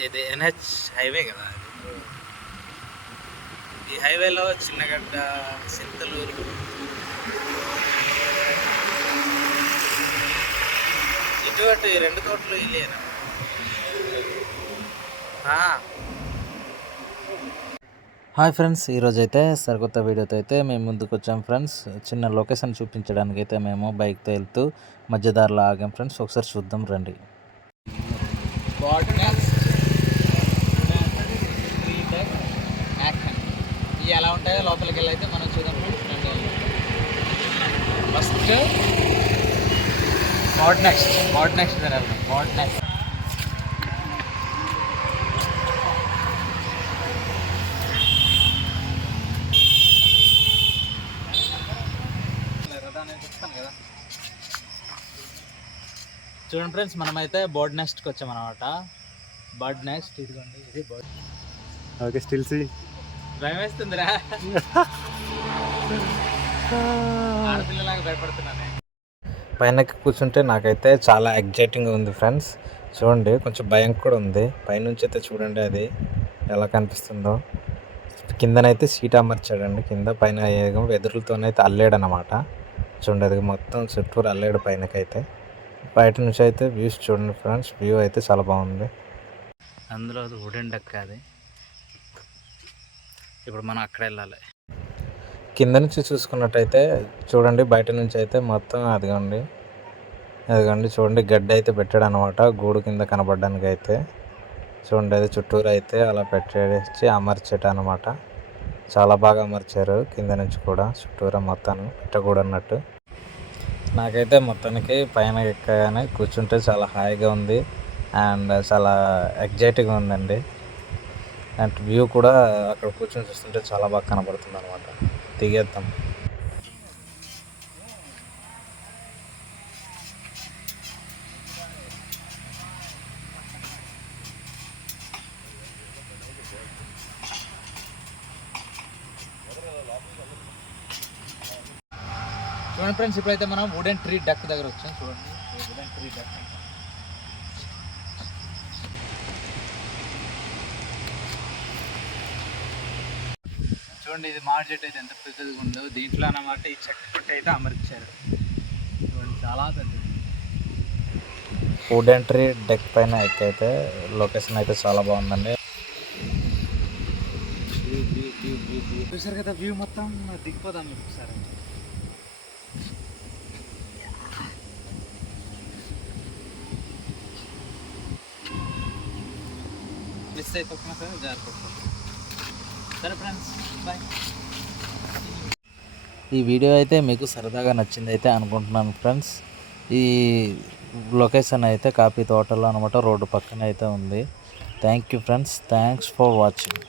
ఇది NH highway కదా అది. ఈ హైవేలో చిన్నగడ్డ, సింతలూరు, ఇటు ఈ రెండు తోటలు ఇల్లేనా. హాయ్ ఫ్రెండ్స్, ఈరోజు అయితే సరికొత్త వీడియోతో అయితే మేము ముందుకు వచ్చాం ఫ్రెండ్స్. చిన్న లొకేషన్ చూపించడానికి అయితే మేము బైక్తో వెళ్తూ మధ్యదారిలో ఆగాం ఫ్రెండ్స్. ఒకసారి చూద్దాం రండి. ఇవి ఎలా ఉంటాయో లోపలికి వెళ్ళి అయితే మనం చూద్దాం friends. First what next what next. చూడండి ఫ్రెండ్స్, మనమైతే బర్డ్ నెస్ట్కి వచ్చామన్నమాట. బర్డ్ నెస్ట్ ఇదిగోండి, ఇది బర్డ్. ఓకే, స్టిల్ సి భయం వేస్తుందిరా, ఆడపిల్లలాగా భయపడుతున్నాను. పైన కూర్చుంటే నాకైతే చాలా ఎగ్జైటింగ్గా ఉంది ఫ్రెండ్స్. చూడండి, కొంచెం భయం కూడా ఉంది. పైనుంచి అయితే చూడండి అది ఎలా కనిపిస్తుందో. కిందనైతే సీట్ అమర్చాడండి, కింద పైన వెదురులతోనైతే అల్లాడనమాట. చూడండి, అది మొత్తం చుట్టూరు అల్లాడు పైనకైతే. బయట నుంచి అయితే వ్యూస్ చూడండి ఫ్రెండ్స్, వ్యూ అయితే చాలా బాగుంది. అందులో అది వుడెన్ డెక్. అది ఇప్పుడు మనం అక్కడ వెళ్ళాలి. కింద నుంచి చూసుకున్నట్టయితే చూడండి, బయట నుంచి అయితే మొత్తం అదిగోండి చూడండి, గడ్డి అయితే పెట్టాడు అనమాట గూడు కింద కనబడడానికి అయితే. చూడండి, అది చుట్టూరు అయితే అలా పెట్టేసి అమర్చేట అనమాట. చాలా బాగా అమర్చారు కింద నుంచి కూడా, చుట్టూరా మొత్తాన్ని పెట్టకూడదు అన్నట్టు. నాకైతే మొత్తానికి పైన ఎక్కగానే కూర్చుంటే చాలా హాయిగా ఉంది అండ్ చాలా ఎగ్జైటింగ్గా ఉందండి. అండ్ వ్యూ కూడా అక్కడ కూర్చొని చూస్తుంటే చాలా బాగా కనబడుతుంది అనమాట. దిగేద్దాం. చూడండి ఫ్రెండ్స్, ఇప్పుడైతే మనం వుడెన్ ట్రీ డక్ దగ్గర వచ్చాం. చూడండి, వుడెన్ ట్రీ డక్. చూడండి, ఇది మామిడి చెట్టు అయితే ఎంత పెద్దదిగా ఉందో. దీంట్లో అన్నమాట ఈ చెక్క చెట్టు అయితే అమర్చారు. చూడండి, చాలా పెద్దది. వుడెన్ ట్రీ డెక్ పైన అయితే లొకేషన్ అయితే చాలా బాగుందండి. చూసారు కదా, వ్యూ మొత్తం దిగిపోదాం మీకు ఒకసారి. మిస్ అయిపోతున్నా సార్, జాగ్రత్త. సరే ఫ్రెండ్స్, బాయ్. ఈ వీడియో అయితే మీకు సరదాగా నచ్చింది అయితే అనుకుంటున్నాను ఫ్రెండ్స్. ఈ లొకేషన్ అయితే కాఫీ తోటలో అనమాట, రోడ్డు పక్కన అయితే ఉంది. Thank you friends, thanks for watching.